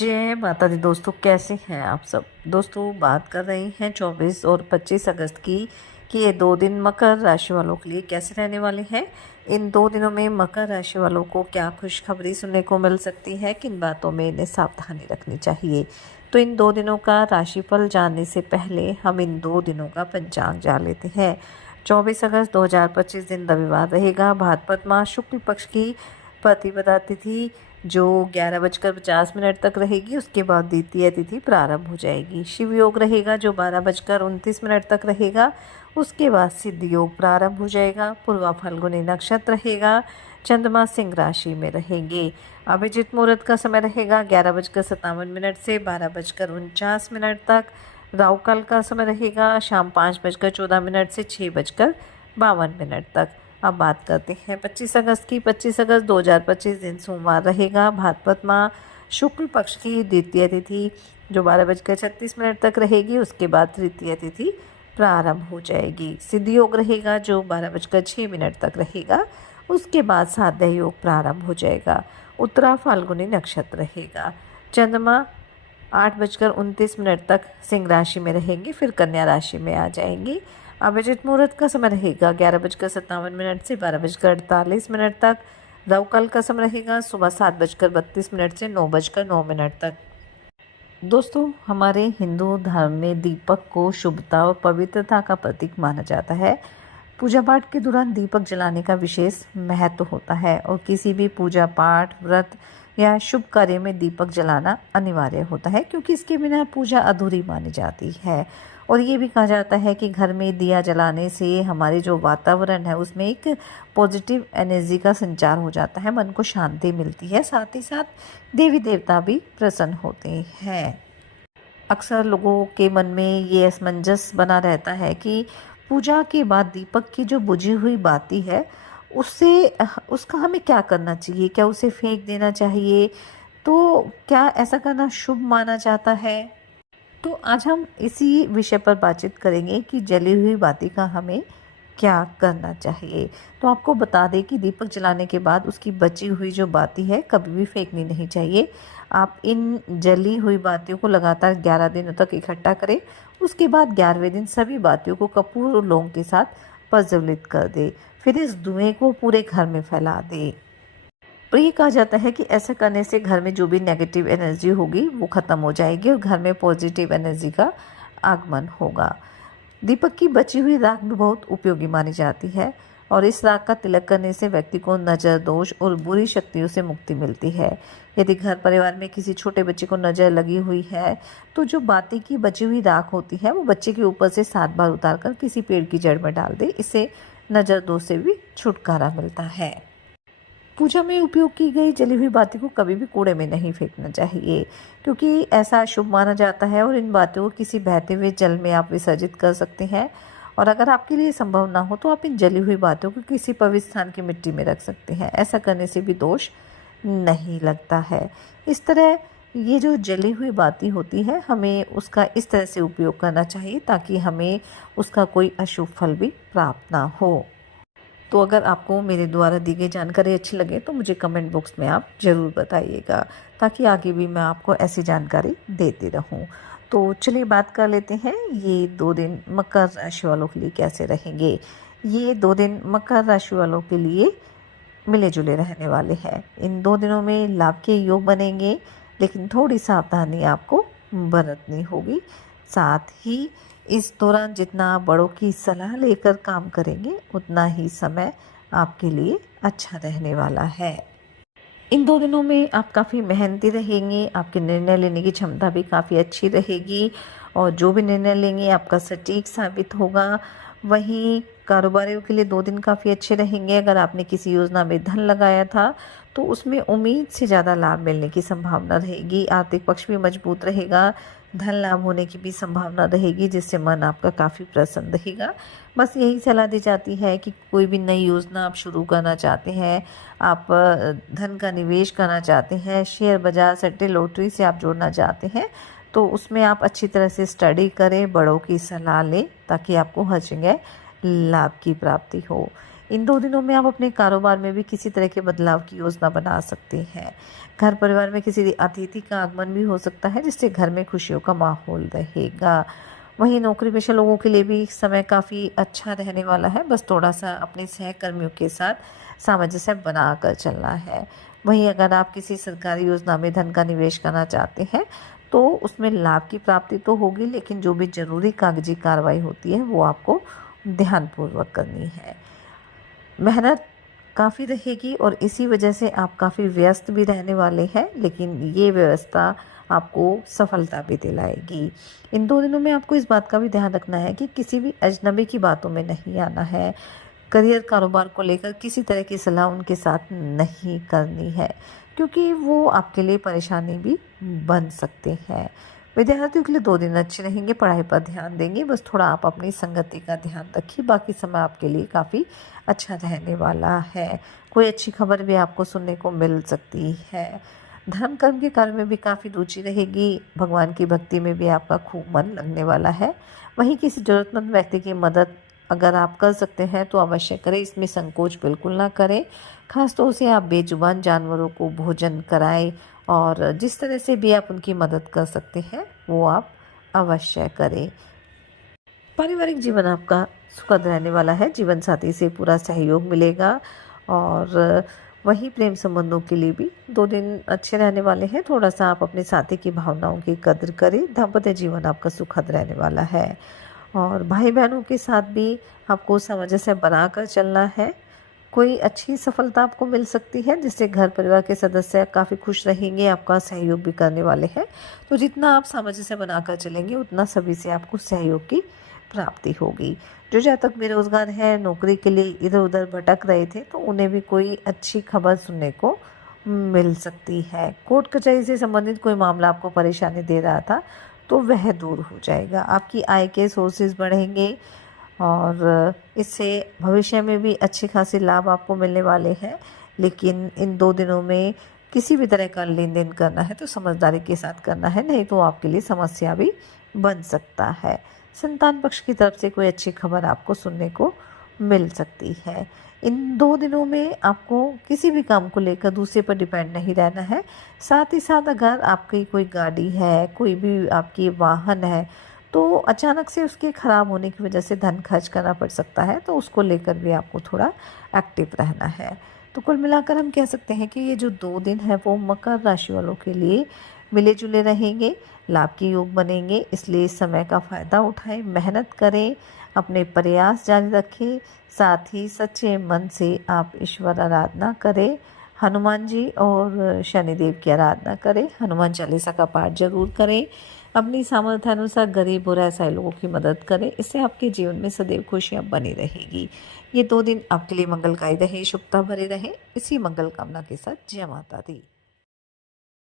जय माता दी दोस्तों, कैसे हैं आप सब। दोस्तों बात कर रहे हैं 24 और 25 अगस्त की कि ये 2 दिन मकर राशि वालों के लिए कैसे रहने वाले हैं। इन 2 दिनों में मकर राशि वालों को क्या खुशखबरी सुनने को मिल सकती है, किन बातों में इन्हें सावधानी रखनी चाहिए। तो इन 2 दिनों का राशिफल जानने से पहले हम इन 2 दिनों का पंचांग जान लेते हैं। 24 अगस्त 2025 दिन रविवार रहेगा। भाद्रपद माह शुक्ल पक्ष की प्रतिपदा तिथि जो 11:50 तक रहेगी। उसके बाद द्वितीय तिथि प्रारंभ हो जाएगी। शिव योग रहेगा जो 12:29 तक रहेगा। उसके बाद सिद्ध योग प्रारंभ हो जाएगा। पूर्वा फाल्गुनी नक्षत्र रहेगा। चंद्रमा सिंह राशि में रहेंगे। अभिजित मुहूर्त का समय रहेगा 11:57 से 12:49 तक। राहु काल का समय रहेगा शाम 5:14 से 6:52 तक। अब बात करते हैं 25 अगस्त की। 25 अगस्त 2025 दिन सोमवार रहेगा। भाद्रपद माह शुक्ल पक्ष की द्वितीय तिथि जो 12:36 तक रहेगी। उसके बाद तृतीय तिथि प्रारंभ हो जाएगी। सिद्ध योग रहेगा जो 12:06 तक रहेगा। उसके बाद साध्य योग प्रारंभ हो जाएगा। उत्तरा फाल्गुनी नक्षत्र रहेगा। चंद्रमा 8:29 तक सिंह राशि में रहेंगे, फिर कन्या राशि में आ जाएंगी। अभिजित मुहूर्त का समय रहेगा 11:57 से 12:48 तक। राहु काल का समय रहेगा सुबह 7:32 से 9:09 तक। दोस्तों हमारे हिंदू धर्म में दीपक को शुभता और पवित्रता का प्रतीक माना जाता है। पूजा पाठ के दौरान दीपक जलाने का विशेष महत्व होता है और किसी भी पूजा पाठ, व्रत या शुभ कार्य में दीपक जलाना अनिवार्य होता है, क्योंकि इसके बिना पूजा अधूरी मानी जाती है। और ये भी कहा जाता है कि घर में दिया जलाने से हमारे जो वातावरण है उसमें एक पॉजिटिव एनर्जी का संचार हो जाता है, मन को शांति मिलती है, साथ ही साथ देवी देवता भी प्रसन्न होते हैं। अक्सर लोगों के मन में ये असमंजस बना रहता है कि पूजा के बाद दीपक की जो बुझी हुई बाती है उसका हमें क्या करना चाहिए। क्या उसे फेंक देना चाहिए? तो क्या ऐसा करना शुभ माना जाता है? तो आज हम इसी विषय पर बातचीत करेंगे कि जली हुई बाती का हमें क्या करना चाहिए। तो आपको बता दें कि दीपक जलाने के बाद उसकी बची हुई जो बाती है कभी भी फेंकनी नहीं चाहिए। आप इन जली हुई बातियों को लगातार 11 दिनों तक इकट्ठा करें। उसके बाद 11वें दिन सभी बातियों को कपूर और लौंग के साथ प्रज्वलित कर दें। फिर इस धुएं को पूरे घर में फैला दें। और ये कहा जाता है कि ऐसा करने से घर में जो भी नेगेटिव एनर्जी होगी वो ख़त्म हो जाएगी और घर में पॉजिटिव एनर्जी का आगमन होगा। दीपक की बची हुई राख भी बहुत उपयोगी मानी जाती है और इस राख का तिलक करने से व्यक्ति को नज़र दोष और बुरी शक्तियों से मुक्ति मिलती है। यदि घर परिवार में किसी छोटे बच्चे को नज़र लगी हुई है तो जो बाती की बची हुई राख होती है वो बच्चे के ऊपर से 7 बार उतारकर किसी पेड़ की जड़ में डाल दे। इससे नज़र दोष से भी छुटकारा मिलता है। पूजा में उपयोग की गई जली हुई बाती को कभी भी कूड़े में नहीं फेंकना चाहिए, क्योंकि ऐसा शुभ माना जाता है और इन बातियों को किसी बहते हुए जल में आप विसर्जित कर सकते हैं। और अगर आपके लिए संभव ना हो तो आप इन जली हुई बातियों को किसी पवित्र स्थान की मिट्टी में रख सकते हैं। ऐसा करने से भी दोष नहीं लगता है। इस तरह ये जो जली हुई बाती होती है हमें उसका इस तरह से उपयोग करना चाहिए ताकि हमें उसका कोई अशुभ फल भी प्राप्त ना हो। तो अगर आपको मेरे द्वारा दी गई जानकारी अच्छी लगे तो मुझे कमेंट बॉक्स में आप ज़रूर बताइएगा, ताकि आगे भी मैं आपको ऐसी जानकारी देती रहूं। तो चलिए बात कर लेते हैं ये 2 दिन मकर राशि वालों के लिए कैसे रहेंगे। ये 2 दिन मकर राशि वालों के लिए मिले जुले रहने वाले हैं। इन 2 दिनों में लाभ के योग बनेंगे, लेकिन थोड़ी सावधानी आपको बरतनी होगी। साथ ही इस दौरान जितना आप बड़ों की सलाह लेकर काम करेंगे उतना ही समय आपके लिए अच्छा रहने वाला है। इन 2 दिनों में आप काफ़ी मेहनती रहेंगे, आपके निर्णय लेने की क्षमता भी काफ़ी अच्छी रहेगी और जो भी निर्णय लेंगे आपका सटीक साबित होगा। वहीं कारोबारियों के लिए 2 दिन काफ़ी अच्छे रहेंगे। अगर आपने किसी योजना में धन लगाया था तो उसमें उम्मीद से ज़्यादा लाभ मिलने की संभावना रहेगी। आर्थिक पक्ष भी मजबूत रहेगा, धन लाभ होने की भी संभावना रहेगी, जिससे मन आपका काफ़ी प्रसन्न रहेगा। बस यही सलाह दी जाती है कि कोई भी नई योजना आप शुरू करना चाहते हैं, आप धन का निवेश करना चाहते हैं, शेयर बाज़ार, सट्टे, लॉटरी से आप जोड़ना चाहते हैं, तो उसमें आप अच्छी तरह से स्टडी करें, बड़ों की सलाह लें ताकि आपको हर जगह लाभ की प्राप्ति हो। इन 2 दिनों में आप अपने कारोबार में भी किसी तरह के बदलाव की योजना बना सकते हैं। घर परिवार में किसी अतिथि का आगमन भी हो सकता है, जिससे घर में खुशियों का माहौल रहेगा। वहीं नौकरी पेशा लोगों के लिए भी समय काफ़ी अच्छा रहने वाला है, बस थोड़ा-सा अपने सहकर्मियों के साथ सामंजस्य बनाकर चलना है। वहीं अगर आप किसी सरकारी योजना में धन का निवेश करना चाहते हैं, तो उसमें लाभ की प्राप्ति तो होगी, लेकिन जो भी ज़रूरी कागजी कार्रवाई होती है, वो आपको ध्यानपूर्वक करनी है। मेहनत काफ़ी रहेगी और इसी वजह से आप काफ़ी व्यस्त भी रहने वाले हैं, लेकिन ये व्यवस्था आपको सफलता भी दिलाएगी। इन 2 दिनों में आपको इस बात का भी ध्यान रखना है कि किसी भी अजनबी की बातों में नहीं आना है। करियर कारोबार को लेकर किसी तरह की सलाह उनके साथ नहीं करनी है, क्योंकि वो आपके लिए परेशानी भी बन सकते हैं। विद्यार्थियों के लिए 2 दिन अच्छे रहेंगे, पढ़ाई पर ध्यान देंगे, बस थोड़ा आप अपनी संगति का ध्यान रखिए, बाकी समय आपके लिए काफ़ी अच्छा रहने वाला है। कोई अच्छी खबर भी आपको सुनने को मिल सकती है। धर्म कर्म के कार्य में भी काफ़ी रुचि रहेगी, भगवान की भक्ति में भी आपका खूब मन लगने वाला है। वहीं किसी ज़रूरतमंद व्यक्ति की मदद अगर आप कर सकते हैं तो अवश्य करें, इसमें संकोच बिल्कुल ना करें। ख़ास तौर से आप बेजुबान जानवरों को भोजन कराएं और जिस तरह से भी आप उनकी मदद कर सकते हैं वो आप अवश्य करें। पारिवारिक जीवन आपका सुखद रहने वाला है, जीवन साथी से पूरा सहयोग मिलेगा और वहीं प्रेम संबंधों के लिए भी 2 दिन अच्छे रहने वाले हैं। थोड़ा-सा आप अपने साथी की भावनाओं की कद्र करें, दाम्पत्य जीवन आपका सुखद रहने वाला है और भाई-बहनों के साथ भी आपको सामंजस्य बनाकर चलना है। कोई अच्छी सफलता आपको मिल सकती है, जिससे घर परिवार के सदस्य काफ़ी खुश रहेंगे, आपका सहयोग भी करने वाले हैं। तो जितना आप सामंजस्य बनाकर चलेंगे, उतना सभी से आपको सहयोग की प्राप्ति होगी। जो जातक बेरोजगार हैं, नौकरी के लिए इधर-उधर भटक रहे थे, तो उन्हें भी कोई अच्छी खबर सुनने को मिल सकती है। कोर्ट कचहरी से संबंधित कोई मामला आपको परेशानी दे रहा था, तो वह दूर हो जाएगा। आपकी आय के सोर्सेज बढ़ेंगे और इससे भविष्य में भी अच्छे खासे लाभ आपको मिलने वाले हैं। लेकिन इन 2 दिनों में किसी भी तरह का लेन-देन करना है तो समझदारी के साथ करना है, नहीं तो आपके लिए समस्या भी बन सकता है। संतान पक्ष की तरफ से कोई अच्छी खबर आपको सुनने को मिल सकती है। इन 2 दिनों में आपको किसी भी काम को लेकर दूसरे पर डिपेंड नहीं रहना है। साथ ही साथ अगर आपकी कोई गाड़ी है, कोई भी आपकी वाहन है, तो अचानक से उसके ख़राब होने की वजह से धन खर्च करना पड़ सकता है, तो उसको लेकर भी आपको थोड़ा एक्टिव रहना है। तो कुल मिलाकर हम कह सकते हैं कि ये जो 2 दिन है वो मकर राशि वालों के लिए मिले-जुले रहेंगे, लाभ के योग बनेंगे, इसलिए इस समय का फ़ायदा उठाएँ, मेहनत करें, अपने प्रयास जारी रखें, साथ ही सच्चे मन से आप ईश्वर आराधना करें, हनुमान जी और शनिदेव की आराधना करें, हनुमान चालीसा का पाठ ज़रूर करें, अपनी सामर्थ्य अनुसार गरीब और असहाय लोगों की मदद करें, इससे आपके जीवन में सदैव खुशियाँ बनी रहेगी। ये 2 दिन आपके लिए मंगलकारी रहे, शुभता भरे रहें, इसी मंगल कामना के साथ जय माता दी।